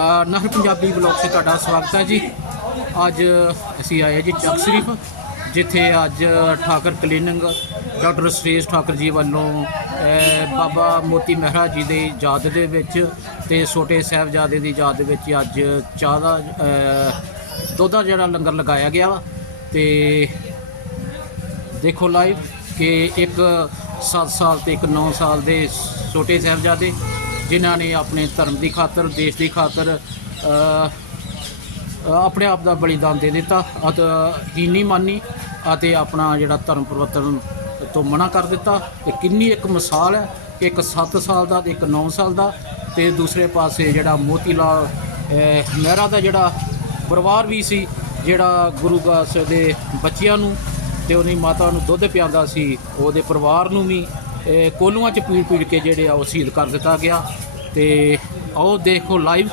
ਨਹਿਰ ਪੰਜਾਬੀ ਬਲੌਗ 'ਤੇ ਤੁਹਾਡਾ ਸਵਾਗਤ ਹੈ ਜੀ। ਅੱਜ ਅਸੀਂ ਆਏ ਜੀ ਚੱਕ ਸ਼ਰੀਫ, ਜਿੱਥੇ ਅੱਜ ਠਾਕਰ ਕਲੀਨਿੰਗ ਡਾਕਟਰ ਸੁਰੇਸ਼ ਠਾਕਰ ਜੀ ਵੱਲੋਂ ਬਾਬਾ ਮੋਤੀ ਮਹਿਰਾ ਜੀ ਦੇ ਯਾਦ ਦੇ ਵਿੱਚ ਤੇ ਛੋਟੇ ਸਾਹਿਬਜ਼ਾਦੇ ਦੀ ਯਾਦ ਦੇ ਵਿੱਚ ਅੱਜ ਚਾਹ ਦਾ ਦੁੱਧ ਦਾ ਜਿਹੜਾ ਲੰਗਰ ਲਗਾਇਆ ਗਿਆ ਵਾ। ਤੇ ਦੇਖੋ ਲਾਈਵ ਕਿ ਇੱਕ 7 ਸਾਲ ਤੇ ਇੱਕ 9 ਸਾਲ ਦੇ ਛੋਟੇ ਸਾਹਿਬਜ਼ਾਦੇ ਜਿਨ੍ਹਾਂ ਨੇ ਆਪਣੇ ਧਰਮ ਦੀ ਖਾਤਰ ਦੇਸ਼ ਦੀ ਖਾਤਰ ਆਪਣੇ ਆਪ ਦਾ ਬਲੀਦਾਨ ਦੇ ਦਿੱਤਾ ਅਤੇ ਹੀਨੀ ਮਾਨੀ ਅਤੇ ਆਪਣਾ ਜਿਹੜਾ ਧਰਮ ਪਰਿਵਰਤਨ ਤੋਂ ਮਨਾ ਕਰ ਦਿੱਤਾ। ਇਹ ਕਿੰਨੀ ਇੱਕ ਮਿਸਾਲ ਹੈ ਕਿ ਇੱਕ 7 ਸਾਲ ਦਾ ਤੇ ਇੱਕ 9 ਸਾਲ ਦਾ ਤੇ ਦੂਸਰੇ ਪਾਸੇ ਜਿਹੜਾ ਮੋਤੀ ਲਾਲ ਅ, ਮਹਿਰਾ ਦਾ ਜਿਹੜਾ ਪਰਿਵਾਰ ਵੀ ਸੀ ਜਿਹੜਾ ਗੁਰੂ ਗਾਸ ਦੇ ਬੱਚਿਆਂ ਨੂੰ ਤੇ ਉਹਦੀ ਮਾਤਾ ਨੂੰ ਦੁੱਧ ਪਿਆਉਂਦਾ ਸੀ ਉਹਦੇ ਪਰਿਵਾਰ ਨੂੰ ਵੀ ਕੋਲੂਆਂ ਚ ਪੀੜ ਪੀੜ ਕੇ ਜਿਹੜੇ ਆ ਉਹ ਸੀਲ ਕਰ ਦਿੱਤਾ ਗਿਆ ਤੇ ਆਓ ਦੇਖੋ ਲਾਈਵ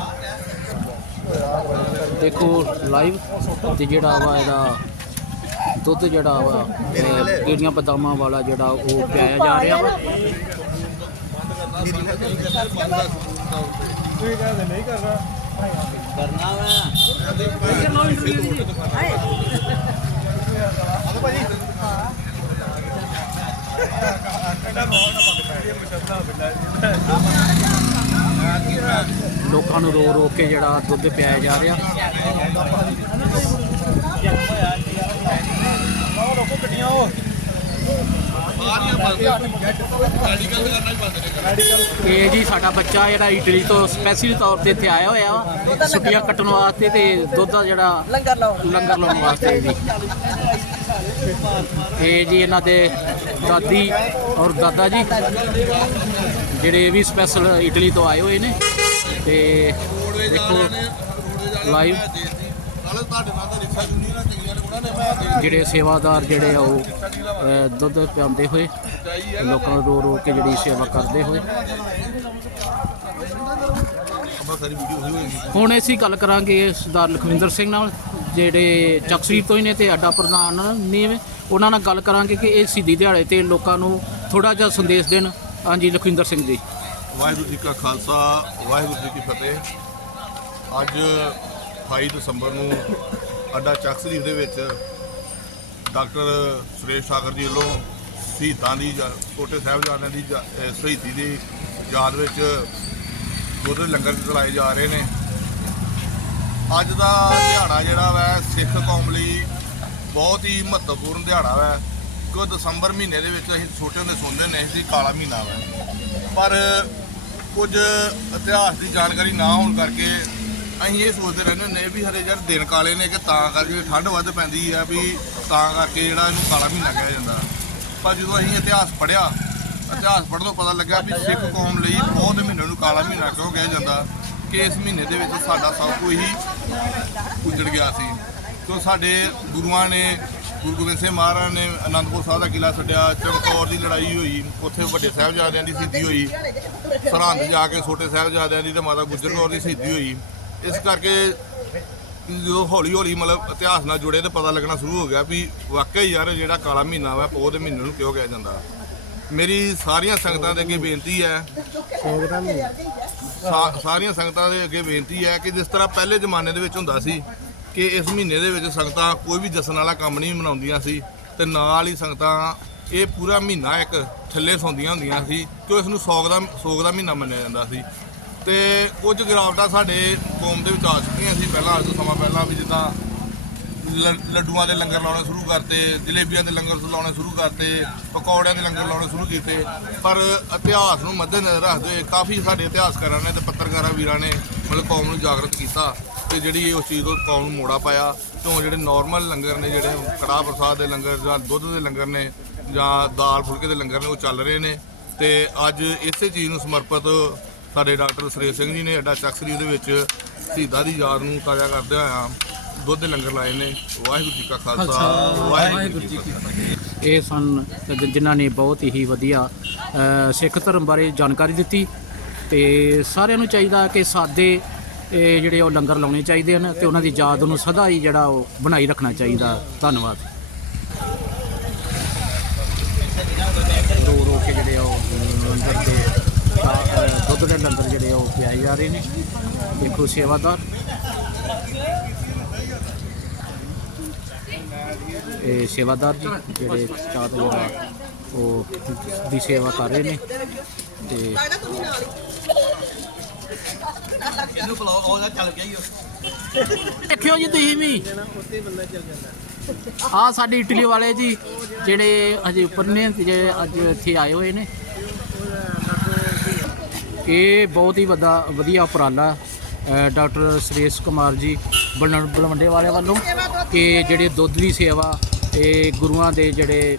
ਦੇਖੋ ਲਾਈਵ ਤੇ ਜਿਹੜਾ ਵਾ ਇਹਦਾ ਦੁੱਧ ਜਿਹੜਾ ਵਾ ਅਹ, ਬਦਾਮਾਂ ਵਾਲਾ ਜਿਹੜਾ ਉਹ ਪਿਆਇਆ ਜਾ ਰਿਹਾ ਵਾ। ਲੋਕਾਂ ਨੂੰ ਰੋ ਰੋ ਕੇ ਜਿਹੜਾ ਦੁੱਧ ਪਿਆਇਆ ਜਾ ਰਿਹਾ। ਇਹ ਜੀ ਸਾਡਾ ਬੱਚਾ ਜਿਹੜਾ ਇਟਲੀ ਤੋਂ ਸਪੈਸ਼ਲ ਤੌਰ ਤੇ ਇੱਥੇ ਆਇਆ ਹੋਇਆ ਵਾ ਛੁੱਟੀਆਂ ਕੱਟਣ ਵਾਸਤੇ ਤੇ ਦੁੱਧ ਦਾ ਜਿਹੜਾ ਲੰਗਰ ਲਾਉਣ ਵਾਸਤੇ ਜੀ। ਇਹ ਜੀ ਇਹਨਾਂ ਦੇ ਦਾਦੀ ਔਰ ਦਾਦਾ ਜੀ ਜਿਹੜੇ ਇਹ ਵੀ ਸਪੈਸ਼ਲ ਇਟਲੀ ਤੋਂ ਆਏ ਹੋਏ ਨੇ। ਤੇ ਦੇਖੋ ਲਾਈਵ ਜਿਹੜੇ ਸੇਵਾਦਾਰ ਜਿਹੜੇ ਆ ਉਹ ਅ, ਦੁੱਧ ਪਿਆਉਂਦੇ ਹੋਏ ਲੋਕਾਂ ਨੂੰ ਰੋ ਰੋ ਕੇ ਜਿਹੜੀ ਸੇਵਾ ਕਰਦੇ ਹੋਏ। ਹੁਣ ਅਸੀਂ ਗੱਲ ਕਰਾਂਗੇ ਸਰਦਾਰ ਲਖਵਿੰਦਰ ਸਿੰਘ ਨਾਲ ਜਿਹੜੇ ਚੱਕਸਰੀ ਤੋਂ ਹੀ ਨੇ ਤੇ ਅੱਡਾ ਪ੍ਰਧਾਨ ਨੇ ਉਹਨਾਂ ਨਾਲ ਗੱਲ ਕਰਾਂਗੇ ਕਿ ਇਹ ਸਿੱਧੀ ਦਿਹਾੜੇ ਤੇ ਲੋਕਾਂ ਨੂੰ ਥੋੜਾ ਜਿਹਾ ਸੰਦੇਸ਼ ਦੇਣ। ਹਾਂਜੀ ਲਖਵਿੰਦਰ ਸਿੰਘ ਜੀ। ਵਾਹਿਗੁਰੂ ਜੀ ਕਾ ਖਾਲਸਾ ਵਾਹਿਗੁਰੂ ਜੀ ਕੀ ਫਤਿਹ। ਅੱਜ 28 ਦਸੰਬਰ ਨੂੰ ਅੱਡਾ ਚੱਕ ਸ਼ਰੀਫ ਦੇ ਵਿੱਚ ਡਾਕਟਰ ਸੁਰੇਸ਼ ਸਾਗਰ ਜੀ ਵੱਲੋਂ ਸ਼ਹੀਦਾਂ ਦੀ ਯਾ- ਛੋਟੇ ਸਾਹਿਬਜ਼ਾਦਿਆਂ ਦੀ ਯਾ- ਸ਼ਹੀਦੀ ਦੀ ਯਾਦ ਵਿੱਚ ਦੁੱਧ ਲੰਗਰ ਚਲਾਏ ਜਾ ਰਹੇ ਨੇ। ਅੱਜ ਦਾ ਦਿਹਾੜਾ ਜਿਹੜਾ ਵਾ, ਸਿੱਖ ਕੌਮ ਲਈ ਬਹੁਤ ਹੀ ਮਹੱਤਵਪੂਰਨ ਦਿਹਾੜਾ ਵਾ। ਕਿਉਂ ਦਸੰਬਰ ਮਹੀਨੇ ਦੇ ਵਿੱਚ ਅਸੀਂ ਛੋਟੇ ਹੁੰਦੇ ਸੁਣਦੇ ਨੇ ਸੀ, ਕਾਲਾ ਮਹੀਨਾ ਵਾ। ਪਰ ਕੁਝ ਇਤਿਹਾਸ ਦੀ ਜਾਣਕਾਰੀ ਨਾ ਹੋਣ ਕਰਕੇ ਅਸੀਂ ਇਹ ਸੋਚਦੇ ਰਹਿੰਦੇ ਹੁੰਦੇ ਵੀ ਹਰੇ ਯਾਰ ਦਿਨ ਕਾਲੇ ਨੇ ਕਿ ਤਾਂ ਕਰਕੇ ਠੰਡ ਵੱਧ ਪੈਂਦੀ ਆ ਵੀ ਤਾਂ ਕਰਕੇ ਜਿਹੜਾ ਇਹਨੂੰ ਕਾਲਾ ਮਹੀਨਾ ਕਿਹਾ ਜਾਂਦਾ। ਪਰ ਜਦੋਂ ਅਸੀਂ ਇਤਿਹਾਸ ਪੜ੍ਹਿਆ, ਇਤਿਹਾਸ ਪੜ੍ਹਨ ਤੋਂ ਪਤਾ ਲੱਗਾ ਵੀ ਸਿੱਖ ਕੌਮ ਲਈ ਬਹੁਤ ਮਹੀਨੇ ਨੂੰ ਕਾਲਾ ਮਹੀਨਾ ਕਿਉਂ ਕਿਹਾ ਜਾਂਦਾ ਕਿ ਇਸ ਮਹੀਨੇ ਦੇ ਵਿੱਚ ਸਾਡਾ ਸਭ ਕੁਝ ਹੀ ਉਜੜ ਗਿਆ ਸੀ। ਕਿਉਂ ਸਾਡੇ ਗੁਰੂਆਂ ਨੇ, ਗੁਰੂ ਗੋਬਿੰਦ ਸਿੰਘ ਮਹਾਰਾਜ ਨੇ ਅਨੰਦਪੁਰ ਸਾਹਿਬ ਦਾ ਕਿਲਾ ਛੱਡਿਆ, ਚਮਕੌਰ ਦੀ ਲੜਾਈ ਹੋਈ, ਉੱਥੇ ਵੱਡੇ ਸਾਹਿਬਜ਼ਾਦਿਆਂ ਦੀ ਸ਼ਹੀਦੀ ਹੋਈ, ਸਰਹੰਦ ਜਾ ਕੇ ਛੋਟੇ ਸਾਹਿਬਜ਼ਾਦਿਆਂ ਦੀ ਤੇ ਮਾਤਾ ਗੁਜਰ ਕੌਰ ਦੀ ਸ਼ਹੀਦੀ ਹੋਈ। ਇਸ ਕਰਕੇ ਜਦੋਂ ਹੌਲੀ ਹੌਲੀ ਮਤਲਬ ਇਤਿਹਾਸ ਨਾਲ ਜੁੜੇ ਤੇ ਪਤਾ ਲੱਗਣਾ ਸ਼ੁਰੂ ਹੋ ਗਿਆ ਵੀ ਵਾਕਈ ਯਾਰ ਜਿਹੜਾ ਕਾਲਾ ਮਹੀਨਾ ਵਾ, ਪੋਹ ਦੇ ਮਹੀਨੇ ਨੂੰ ਕਿਉਂ ਕਿਹਾ ਜਾਂਦਾ। ਮੇਰੀ ਸਾਰੀਆਂ ਸੰਗਤਾਂ ਦੇ ਅੱਗੇ ਬੇਨਤੀ ਹੈ। ਸਾ- ਸਾਰੀਆਂ ਸੰਗਤਾਂ ਦੇ ਅੱਗੇ ਬੇਨਤੀ ਹੈ ਕਿ ਜਿਸ ਤਰ੍ਹਾਂ ਪਹਿਲੇ ਜ਼ਮਾਨੇ ਦੇ ਵਿੱਚ ਹੁੰਦਾ ਸੀ ਕਿ ਇਸ ਮਹੀਨੇ ਦੇ ਵਿੱਚ ਸੰਗਤਾਂ ਕੋਈ ਵੀ ਜਸ਼ਨ ਵਾਲਾ ਕੰਮ ਨਹੀਂ ਮਨਾਉਂਦੀਆਂ ਸੀ ਤੇ ਨਾਲ ਹੀ ਸੰਗਤਾਂ ਇਹ ਪੂਰਾ ਮਹੀਨਾ ਇੱਕ ਥੱਲੇ ਸੌਂਦੀਆਂ ਹੁੰਦੀਆਂ ਸੀ ਕਿ ਇਸ ਨੂੰ ਸੋਗ ਦਾ ਸੋਗ ਦਾ ਮਹੀਨਾ ਮੰਨਿਆ ਜਾਂਦਾ ਸੀ। ਤੇ ਕੁਝ ਗਿਰਾਵਟਾਂ ਸਾਡੇ ਕੌਮ ਦੇ ਵਿੱਚ ਆ ਚੁੱਕੀਆਂ ਸੀ। ਪਹਿਲਾਂ ਅੱਜ ਤੋਂ ਸਮਾਂ ਪਹਿਲਾਂ ਵੀ ਜਿੱਦਾਂ ਲ- ਲੱਡੂਆਂ ਦੇ ਲੰਗਰ ਲਾਉਣੇ ਸ਼ੁਰੂ ਕਰਤੇ, ਜਲੇਬੀਆਂ ਦੇ ਲੰਗਰ ਲਾਉਣੇ ਸ਼ੁਰੂ ਕਰਤੇ, ਪਕੌੜਿਆਂ ਦੇ ਲੰਗਰ ਲਾਉਣੇ ਸ਼ੁਰੂ ਕੀਤੇ। ਪਰ ਇਤਿਹਾਸ ਨੂੰ ਮੱਦੇਨਜ਼ਰ ਰੱਖਦੇ ਹੋਏ ਕਾਫੀ ਸਾਡੇ ਇਤਿਹਾਸਕਾਰਾਂ ਨੇ ਤੇ ਪੱਤਰਕਾਰਾਂ ਵੀਰਾਂ ਨੇ ਮਤਲਬ ਕੌਮ ਨੂੰ ਜਾਗਰਤ ਕੀਤਾ ਤੇ ਜਿਹੜੀ ਉਸ ਚੀਜ਼ ਤੋਂ ਕੌਮ ਨੂੰ ਮੋੜਾ ਪਾਇਆ। ਤੋਂ ਜਿਹੜੇ ਨਾਰਮਲ ਲੰਗਰ ਨੇ, ਜਿਹੜੇ ਕੜਾਹ ਪ੍ਰਸਾਦ ਦੇ ਲੰਗਰ ਜਾਂ ਦੁੱਧ ਦੇ ਲੰਗਰ ਨੇ ਜਾਂ ਦਾਲ ਫੁਲਕੇ ਦੇ ਲੰਗਰ ਨੇ, ਉਹ ਚੱਲ ਰਹੇ ਨੇ। ਤੇ ਅੱਜ ਇਸੇ ਚੀਜ਼ ਨੂੰ ਸਮਰਪਿਤ ਸਾਡੇ ਡਾਕਟਰ ਸੁਰੇਸ਼ ਸਿੰਘ ਜੀ ਨੇ ਅੱਡਾ ਚੱਕਸਰੀ ਦੇ ਵਿੱਚ ਸ਼ਹੀਦਾਂ ਦੀ ਯਾਦ ਨੂੰ ਤਾਜ਼ਾ ਕਰਦੇ ਹੋਇਆ ਦੁੱਧ ਦੇ ਲੰਗਰ ਲਾਏ ਨੇ। ਵਾਹਿਗੁਰੂ ਜੀ ਕਾ ਖਾਲਸਾ। ਵਾਹਿਗੁਰੂ ਜੀ ਕੀ ਫਤਿਹ। ਇਹ ਸਨ ਜਿਨ੍ਹਾਂ ਨੇ ਬਹੁਤ ਹੀ ਵਧੀਆ ਸਿੱਖ ਧਰਮ ਬਾਰੇ ਜਾਣਕਾਰੀ ਦਿੱਤੀ ਤੇ ਸਾਰਿਆਂ ਨੂੰ ਚਾਹੀਦਾ ਕਿ ਸਾਦੇ ਇਹ ਜਿਹੜੇ ਉਹ ਲੰਗਰ ਲਾਉਣੇ ਚਾਹੀਦੇ ਹਨ ਤੇ ਉਹਨਾਂ ਦੀ ਯਾਦ ਨੂੰ ਸਦਾ ਹੀ ਜਿਹੜਾ ਉਹ ਬਣਾਈ ਰੱਖਣਾ ਚਾਹੀਦਾ। ਧੰਨਵਾਦ। ਰੋ ਰੋ ਕੇ ਜਿਹੜੇ ਉਹ ਦੁੱਧ ਦੇ ਲੰਗਰ ਜਿਹੜੇ ਉਹ ਪਿਆਏ ਜਾ ਰਹੇ ਨੇ। ਦੇਖੋ ਸੇਵਾਦਾਰ। ਇਹ ਸੇਵਾਦਾਰ ਜੀ ਜਿਹੜੇ ਚਾਹ ਤੋਂ ਜਿਹੜਾ ਉਹ ਦੀ ਸੇਵਾ ਕਰ ਰਹੇ ਨੇ। ਤੇ ਇਹਨੂੰ ਬਲੌਗ ਉਹਦਾ ਚੱਲ ਗਿਆ ਹੀ ਉਹ। ਦੇਖਿਓ ਜੀ ਤੁਸੀਂ ਵੀ। ਆ ਸਾਡੇ ਇਟਲੀ ਵਾਲੇ ਜੀ ਜਿਹੜੇ ਅਜੇ ਉੱਪਰ ਨੇ ਜਿਹੜੇ ਅੱਜ ਇੱਥੇ ਆਏ ਹੋਏ ਨੇ। ਇਹ ਬਹੁਤ ਹੀ ਵੱਡਾ, ਵਧੀਆ ਉਪਰਾਲਾ ਡਾਕਟਰ ਸੁਰੇਸ਼ ਕੁਮਾਰ ਜੀ ਬਲਵੰਡ ਬਲਵੰਡੇ ਵਾਲੇ ਵੱਲੋਂ ਕਿ ਜਿਹੜੇ ਦੁੱਧ ਦੀ ਸੇਵਾ ਇਹ ਗੁਰੂਆਂ ਦੇ ਜਿਹੜੇ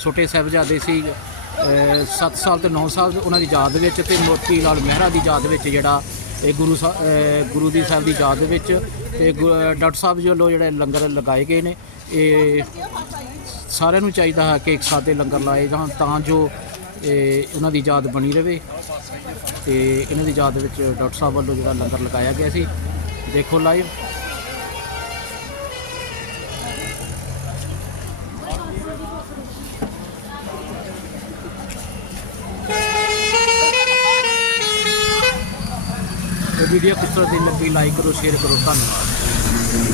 ਛੋਟੇ ਸਾਹਿਬਜ਼ਾਦੇ ਸੀ 7 ਸਾਲ ਤੇ 9 ਸਾਲ ਉਹਨਾਂ ਦੀ ਯਾਦ ਵਿੱਚ ਤੇ ਮੋਤੀ ਲਾਲ ਮਹਿਰਾ ਦੀ ਯਾਦ ਵਿੱਚ ਜਿਹੜਾ ਇਹ ਗੁਰੂ ਸਾ- ਗੁਰੂ ਦੀ ਸਾਹਿਬ ਦੀ ਯਾਦ ਦੇ ਵਿੱਚ ਤੇ ਗੁ- ਡਾਕਟਰ ਸਾਹਿਬ ਜੀ ਵੱਲੋਂ ਜਿਹੜੇ ਲੰਗਰ ਲਗਾਏ ਗਏ ਨੇ, ਇਹ ਸਾਰਿਆਂ ਨੂੰ ਚਾਹੀਦਾ ਹੈ ਕਿ ਇੱਕ ਸਾਦੇ ਲੰਗਰ ਲਾਏ ਜਾਣ ਤਾਂ ਜੋ ਇਹ ਉਹਨਾਂ ਦੀ ਯਾਦ ਬਣੀ ਰਹੇ। ਤੇ ਇਹਨਾਂ ਦੀ ਯਾਦ ਵਿੱਚ ਡਾਕਟਰ ਸਾਹਿਬ ਵੱਲੋਂ ਜਿਹੜਾ ਲੰਗਰ ਲਗਾਇਆ ਗਿਆ ਸੀ, ਦੇਖੋ ਲਾਈਵ ਵੀਡੀਓ ਕਿਸ ਤਰ੍ਹਾਂ ਦੀ ਲੱਗੀ ਲਾਈਕ ਕਰੋ ਸ਼ੇਅਰ ਕਰੋ, ਧੰਨਵਾਦ।